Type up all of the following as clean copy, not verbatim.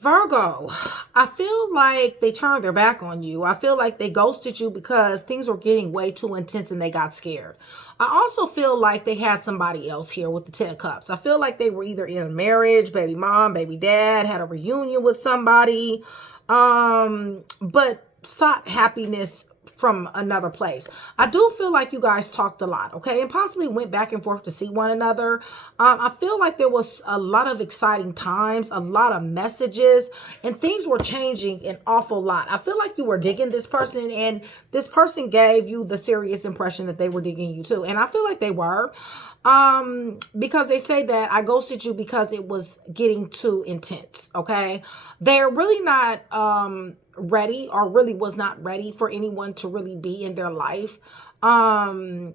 Virgo, I feel like they turned their back on you. I feel like they ghosted you because things were getting way too intense and they got scared. I also feel like they had somebody else here with the 10 of Cups. I feel like they were either in a marriage, baby mom, baby dad, had a reunion with somebody, but sought happiness from another place. I do feel like you guys talked a lot, okay, and possibly went back and forth to see one another. I feel like there was a lot of exciting times, a lot of messages, and things were changing an awful lot. I feel like you were digging this person, and this person gave you the serious impression that they were digging you too, and I feel like they were. Because they say that I ghosted you because it was getting too intense. Okay. They're really not, ready, or really was not ready for anyone to really be in their life, in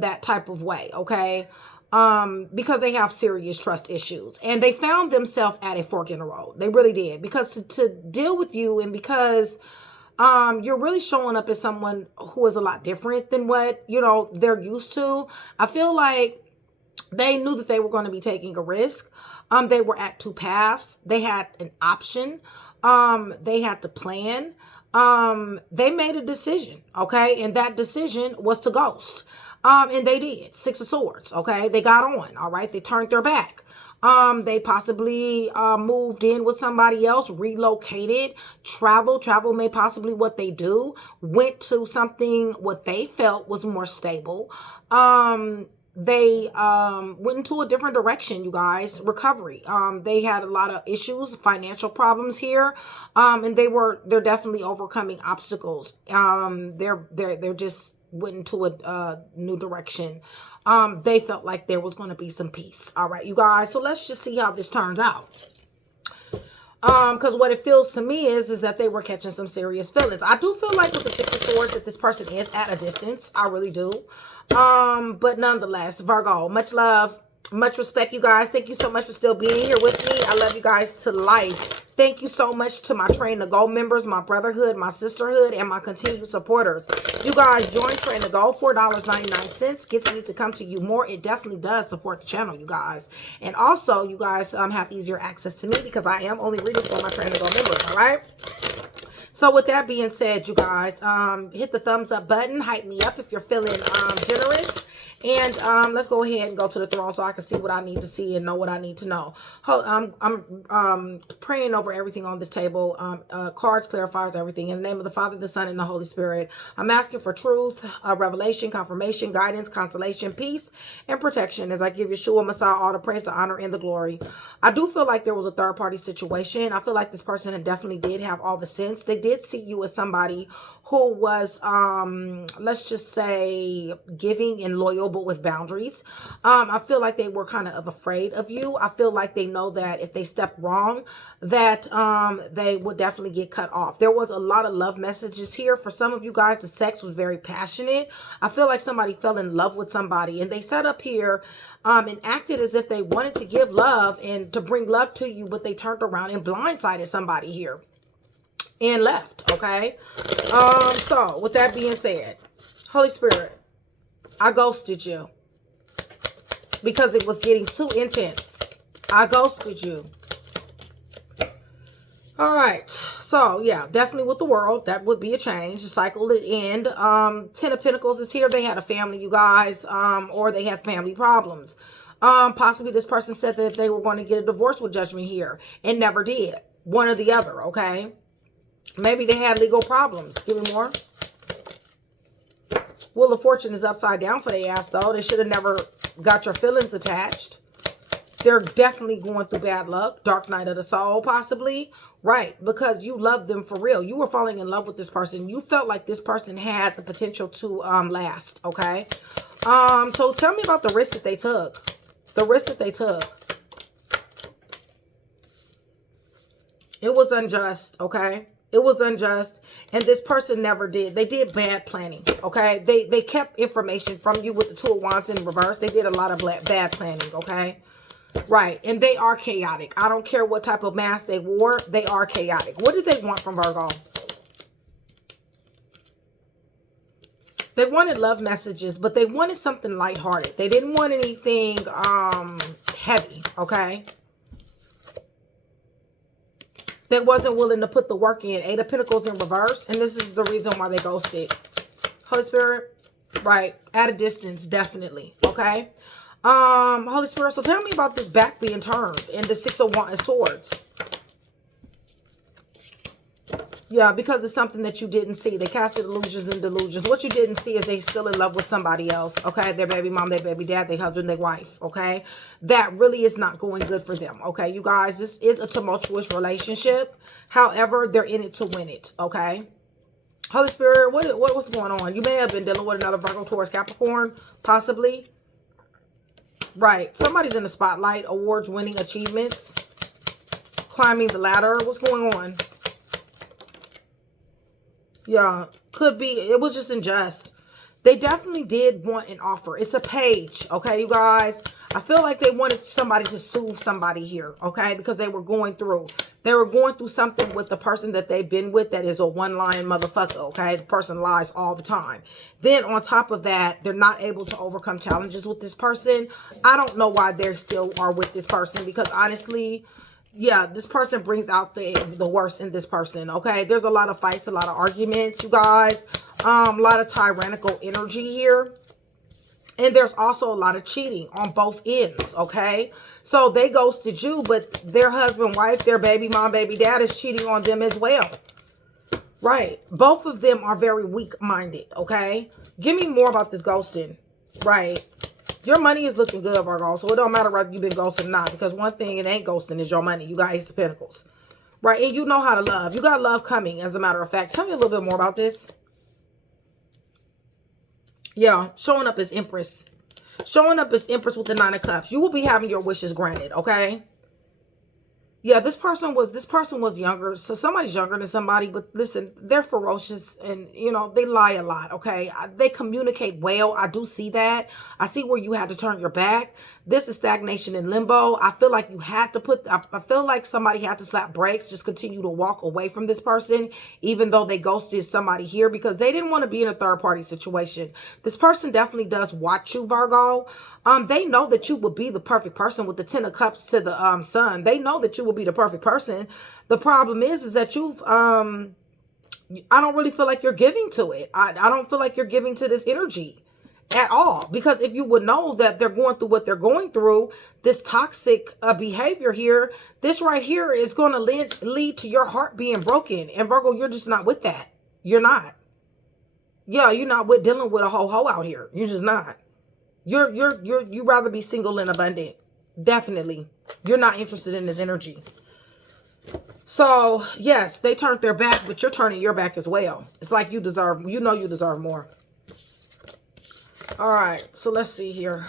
that type of way. Okay. Because they have serious trust issues and they found themselves at a fork in the road. They really did, because to deal with you, and because you're really showing up as someone who is a lot different than what, they're used to. I feel like they knew that they were going to be taking a risk. They were at two paths. They had an option. They had to plan. They made a decision, okay? And that decision was to ghost. And they did. Six of Swords, okay? They got on, all right? They turned their back. They possibly moved in with somebody else, relocated, travel may possibly what they do, went to something what they felt was more stable. They went into a different direction, you guys. Recovery. They had a lot of issues, financial problems here, and they're definitely overcoming obstacles. They're just went into a new direction. They felt like there was going to be some peace. All right, you guys. So let's just see how this turns out. Because what it feels to me is that they were catching some serious feelings. I do feel like with the Six of Swords that this person is at a distance. I really do. But nonetheless, Virgo, much love, much respect, you guys. Thank you so much for still being here with me. I love you guys to life. Thank you so much to my Train to Go members, my brotherhood, my sisterhood, and my continued supporters. You guys join Train to Go, $4.99. Gets me to come to you more. It definitely does support the channel, you guys. And also, you guys have easier access to me because I am only reading for my Train to Go members, all right? So with that being said, you guys, hit the thumbs up button. Hype me up if you're feeling generous. And let's go ahead and go to the throne so I can see what I need to see and know what I need to know. I'm praying over everything on this table. Cards clarifies everything. In the name of the Father, the Son, and the Holy Spirit. I'm asking for truth, revelation, confirmation, guidance, consolation, peace, and protection as I give Yeshua Messiah all the praise, the honor, and the glory. I do feel like there was a third-party situation. I feel like this person definitely did have all the sense. They did see you as somebody who was, let's just say, giving and loyal, but with boundaries. I feel like they were kind of afraid of you. I feel like they know that if they step wrong, that they would definitely get cut off. There was a lot of love messages here. For some of you guys, the sex was very passionate. I feel like somebody fell in love with somebody, and they sat up here and acted as if they wanted to give love and to bring love to you, but they turned around and blindsided somebody here and left. Okay. So with that being said, Holy Spirit, I ghosted you because it was getting too intense. I ghosted you. All right. So yeah, definitely with the World, that would be a change. The cycle would end. 10 of Pentacles is here. They had a family, you guys, or they had family problems. Possibly this person said that they were going to get a divorce with judgment here and never did. One or the other. Okay. Maybe they had legal problems. Give me more. Wheel of Fortune is upside down for their ass, though. They should have never got your feelings attached. They're definitely going through bad luck. Dark night of the soul, possibly. Right, because you loved them for real. You were falling in love with this person. You felt like this person had the potential to last, okay? So tell me about the risk that they took. The risk that they took. It was unjust, okay? It was unjust, and this person never did. They did bad planning, okay? They kept information from you with the Two of Wands in reverse. They did a lot of bad planning, okay? Right, and they are chaotic. I don't care what type of mask they wore. They are chaotic. What did they want from Virgo? They wanted love messages, but they wanted something lighthearted. They didn't want anything heavy, okay? They wasn't willing to put the work in. 8 of Pentacles in reverse. And this is the reason why they ghosted. Holy Spirit, right, at a distance, definitely, okay? Holy Spirit, so tell me about this back being turned and the 6 of Swords. Yeah, because it's something that you didn't see. They casted illusions and delusions. What you didn't see is they still in love with somebody else, okay? Their baby mom, their baby dad, their husband, their wife, okay? That really is not going good for them, okay? You guys, this is a tumultuous relationship. However, they're in it to win it, okay? Holy Spirit, what's going on? You may have been dealing with another Virgo, Taurus, Capricorn, possibly. Right. Somebody's in the spotlight. Awards, winning, achievements. Climbing the ladder. What's going on? Yeah. Could be. It was just unjust. They definitely did want an offer. It's a page. Okay, you guys. I feel like they wanted somebody to soothe somebody here. Okay, because they were going through. They were going through something with the person that they've been with that is a one-line motherfucker, okay? The person lies all the time. Then on top of that, they're not able to overcome challenges with this person. I don't know why they still are with this person because honestly, yeah, this person brings out the worst in this person, okay? There's a lot of fights, a lot of arguments, you guys. A lot of tyrannical energy here. And there's also a lot of cheating on both ends, okay? So they ghosted you, but their husband, wife, their baby mom, baby dad is cheating on them as well. Right. Both of them are very weak-minded, okay? Give me more about this ghosting. Right. Your money is looking good, Virgo, so it don't matter whether you've been ghosted or not, because one thing it ain't ghosting is your money. You got Ace of Pentacles. Right, and you know how to love. You got love coming, as a matter of fact. Tell me a little bit more about this. Yeah, showing up as Empress. Showing up as Empress with the 9 of Cups. You will be having your wishes granted, okay? Yeah, this person was younger. So somebody's younger than somebody, but listen, they're ferocious and, you know, they lie a lot, okay? They communicate well. I do see that. I see where you had to turn your back. This is stagnation in limbo. I feel like you had to I feel like somebody had to slap brakes, just continue to walk away from this person, even though they ghosted somebody here because they didn't want to be in a third party situation. This person definitely does watch you, Virgo. They know that you would be the perfect person with the 10 of Cups to the Sun. They know that you will be the perfect person. The problem is that you've I don't really feel like you're giving to it. I don't feel like you're giving to this energy at all, because if you would know that they're going through what they're going through, this toxic behavior here, this right here is going to lead to your heart being broken. And Virgo, you're just not with that. You're not. Yeah, you're not with dealing with a ho out here. You're just not. You rather be single and abundant. Definitely. You're not interested in this energy. So, yes, they turned their back, but you're turning your back as well. It's like you deserve more. All right, so let's see here.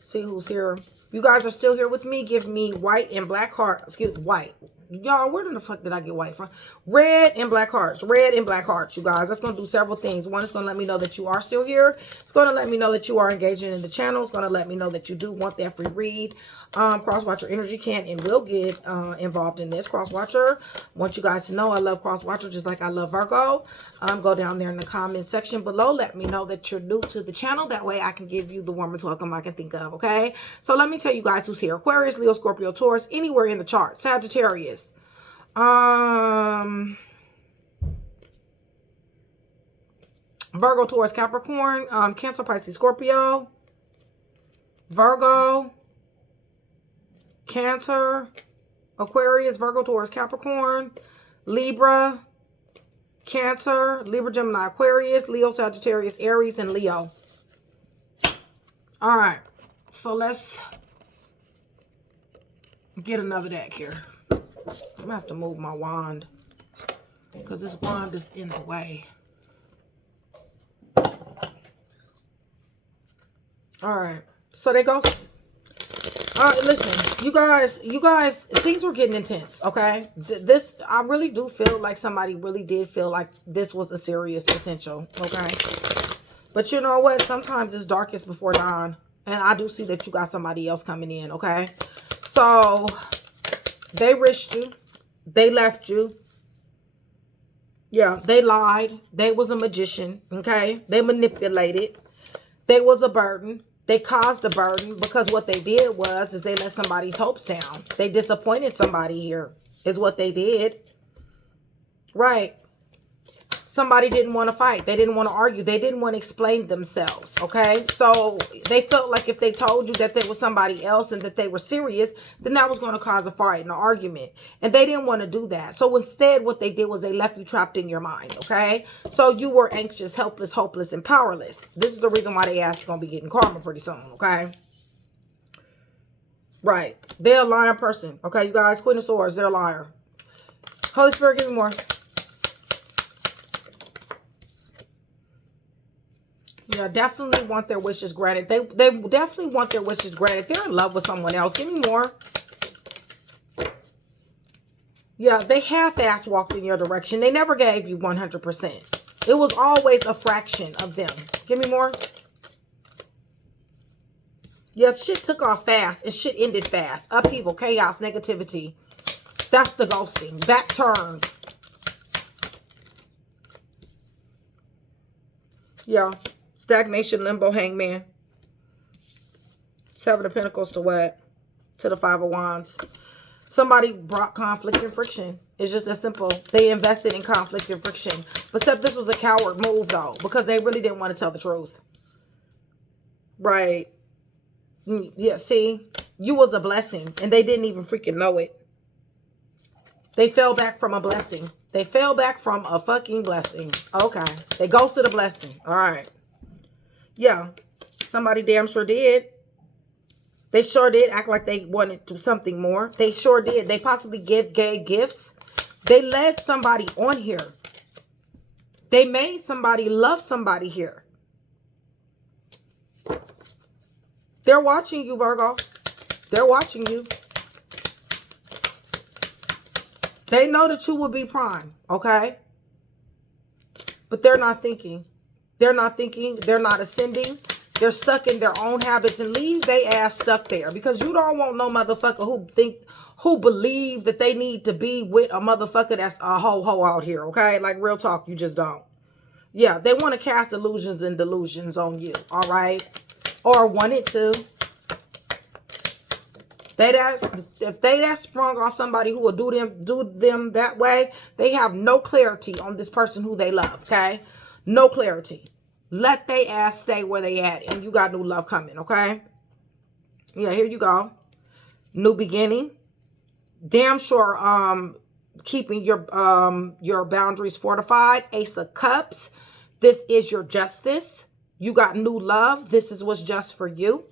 See who's here. You guys are still here with me. Give me white and black heart. Excuse me, white. Y'all, where the fuck did I get white from? Red and black hearts. Red and black hearts, you guys. That's going to do several things. One, it's going to let me know that you are still here. It's going to let me know that you are engaging in the channel. It's going to let me know that you do want that free read. Cross-watcher energy can and will get involved in this. Cross-watcher, I want you guys to know I love cross-watcher just like I love Virgo. Go down there in the comment section below. Let me know that you're new to the channel. That way I can give you the warmest welcome I can think of, okay? So let me tell you guys who's here. Aquarius, Leo, Scorpio, Taurus, anywhere in the chart. Sagittarius. Virgo, Taurus, Capricorn, Cancer, Pisces, Scorpio, Virgo, Cancer, Aquarius, Virgo, Taurus, Capricorn, Libra, Cancer, Libra, Gemini, Aquarius, Leo, Sagittarius, Aries, and Leo. All right, so let's get another deck here. I'm gonna have to move my wand because this wand is in the way. All right, so they go. Listen, you guys, things were getting intense. Okay, this I really do feel like somebody really did feel like this was a serious potential. Okay, but you know what? Sometimes it's darkest before dawn, and I do see that you got somebody else coming in. Okay, so. They risked you. They left you. Yeah, they lied. They was a magician, okay? They manipulated. They was a burden. They caused a burden because what they did is they let somebody's hopes down. They disappointed somebody here is what they did. Right. Somebody didn't want to fight. They didn't want to argue. They didn't want to explain themselves. Okay. So they felt like if they told you that there was somebody else and that they were serious, then that was going to cause a fight and an argument. And they didn't want to do that. So instead, what they did was they left you trapped in your mind. Okay. So you were anxious, helpless, hopeless, and powerless. This is the reason why they asked you going to be getting karma pretty soon. Okay. Right. They're a lying person. Okay, you guys. Queen of Swords. They're a liar. Holy Spirit, give me more. Yeah, definitely want their wishes granted. They definitely want their wishes granted. They're in love with someone else. Give me more. Yeah, they half-ass walked in your direction. They never gave you 100%. It was always a fraction of them. Give me more. Yeah, shit took off fast and shit ended fast. Upheaval, chaos, negativity. That's the ghosting. Back turn. Yeah. Stagnation, limbo, hangman. Seven of Pentacles to what? To the Five of Wands. Somebody brought conflict and friction. It's just that simple. They invested in conflict and friction. But except this was a coward move, though. Because they really didn't want to tell the truth. Right. Yeah, see? You was a blessing. And they didn't even freaking know it. They fell back from a blessing. They fell back from a fucking blessing. Okay. They ghosted a blessing. All right. Yeah. Somebody damn sure did. They sure did act like they wanted to something more. They sure did. They possibly gave gifts. They led somebody on here. They made somebody love somebody here. They're watching you, Virgo. They're watching you. They know that you will be prime, okay? But they're not thinking. They're not thinking. They're not ascending. They're stuck in their own habits and leave they ass stuck there. Because you don't want no motherfucker who believe that they need to be with a motherfucker that's a ho out here, okay? Like real talk, you just don't. Yeah, they want to cast illusions and delusions on you, all right? Or wanted to. If they that sprung on somebody who will do them that way, they have no clarity on this person who they love, okay? No clarity. Let they ass stay where they at, and you got new love coming, okay? Yeah, here you go. New beginning. Damn sure keeping your boundaries fortified. Ace of Cups. This is your justice. You got new love. This is what's just for you.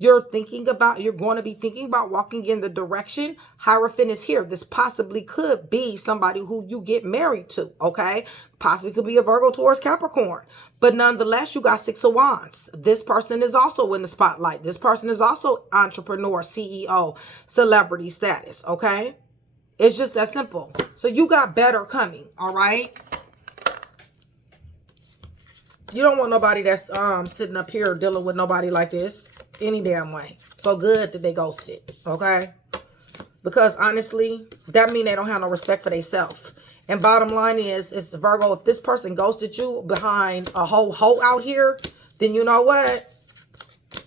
You're going to be thinking about walking in the direction. Hierophant is here. This possibly could be somebody who you get married to, okay? Possibly could be a Virgo, Taurus, Capricorn. But nonetheless, you got Six of Wands. This person is also in the spotlight. This person is also entrepreneur, CEO, celebrity status, okay? It's just that simple. So you got better coming, all right? You don't want nobody that's sitting up here dealing with nobody like this any damn way. So good that they ghosted, okay? Because honestly, that means they don't have no respect for themselves. And bottom line is Virgo, if this person ghosted you behind a whole hoe out here, then you know what?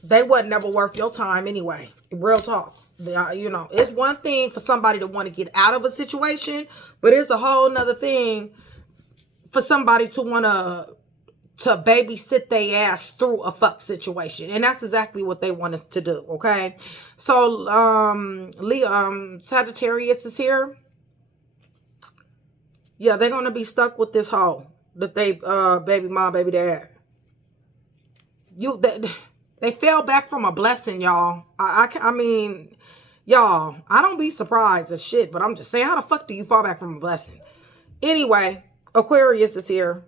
They wasn't never worth your time anyway. Real talk. You know, it's one thing for somebody to want to get out of a situation, but it's a whole nother thing for somebody to want to babysit their ass through a fuck situation. And that's exactly what they want us to do, okay? So, Sagittarius is here. Yeah, they're going to be stuck with this hoe that they, baby mom, baby dad. They fell back from a blessing, y'all. I mean, y'all, I don't be surprised at shit, but I'm just saying, how the fuck do you fall back from a blessing? Anyway, Aquarius is here.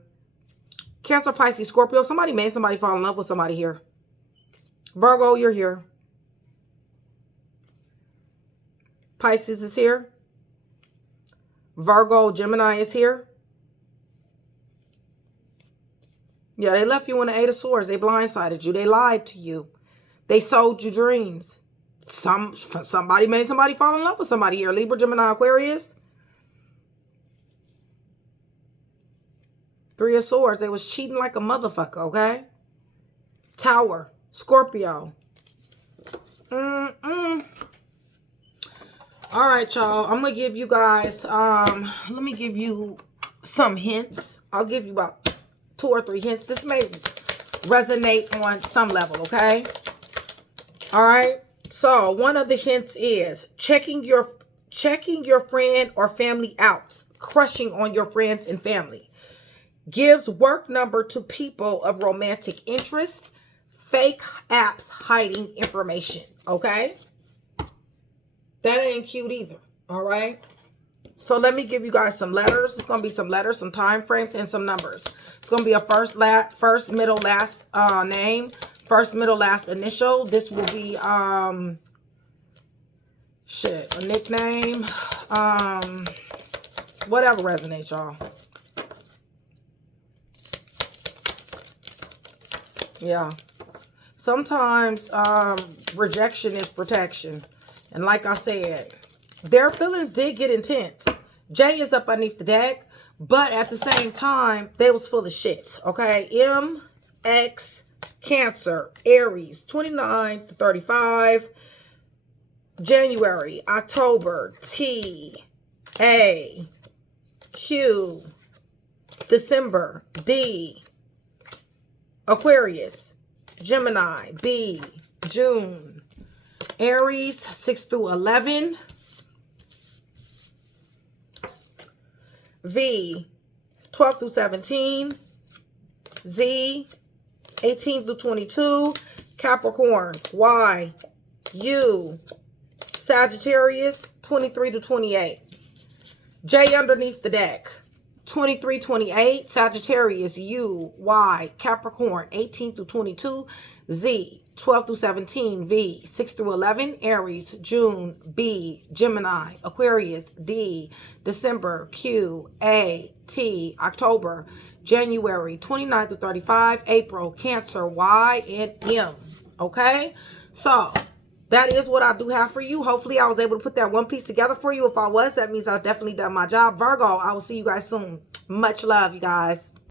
Cancer, Pisces, Scorpio. Somebody made somebody fall in love with somebody here. Virgo, you're here. Pisces is here. Virgo, Gemini is here. Yeah, they left you in the Eight of Swords. They blindsided you. They lied to you. They sold you dreams. Somebody made somebody fall in love with somebody here. Libra, Gemini, Aquarius. Three of Swords. They was cheating like a motherfucker, okay? Tower. Scorpio. All right, y'all. I'm going to give you guys, let me give you some hints. I'll give you about 2 or 3 hints. This may resonate on some level, okay? All right. So one of the hints is checking your friend or family out, crushing on your friends and family. Gives work number to people of romantic interest. Fake apps hiding information. Okay. That ain't cute either. All right. So let me give you guys some letters. It's going to be some letters, some time frames, and some numbers. It's going to be a first, middle, last name. First, middle, last initial. This will be, a nickname. Whatever resonates, y'all. Yeah. Sometimes, rejection is protection. And like I said, their feelings did get intense. Jay is up underneath the deck, but at the same time, they was full of shit. Okay. X, Cancer, Aries, 29 to 35. January, October, T, A, Q, December, D, Aquarius, Gemini, B, June, Aries, 6 through 11, V, 12 through 17, Z, 18 through 22, Capricorn, Y, U, Sagittarius, 23 to 28. J underneath the deck, 23, 28, Sagittarius, U, Y, Capricorn, 18 through 22, Z, 12 through 17, V, 6 through 11, Aries, June, B, Gemini, Aquarius, D, December, Q, A, T, October, January, 29 through 35, April, Cancer, Y, and M. Okay? So, that is what I do have for you. Hopefully, I was able to put that one piece together for you. If I was, that means I've definitely done my job. Virgo, I will see you guys soon. Much love, you guys.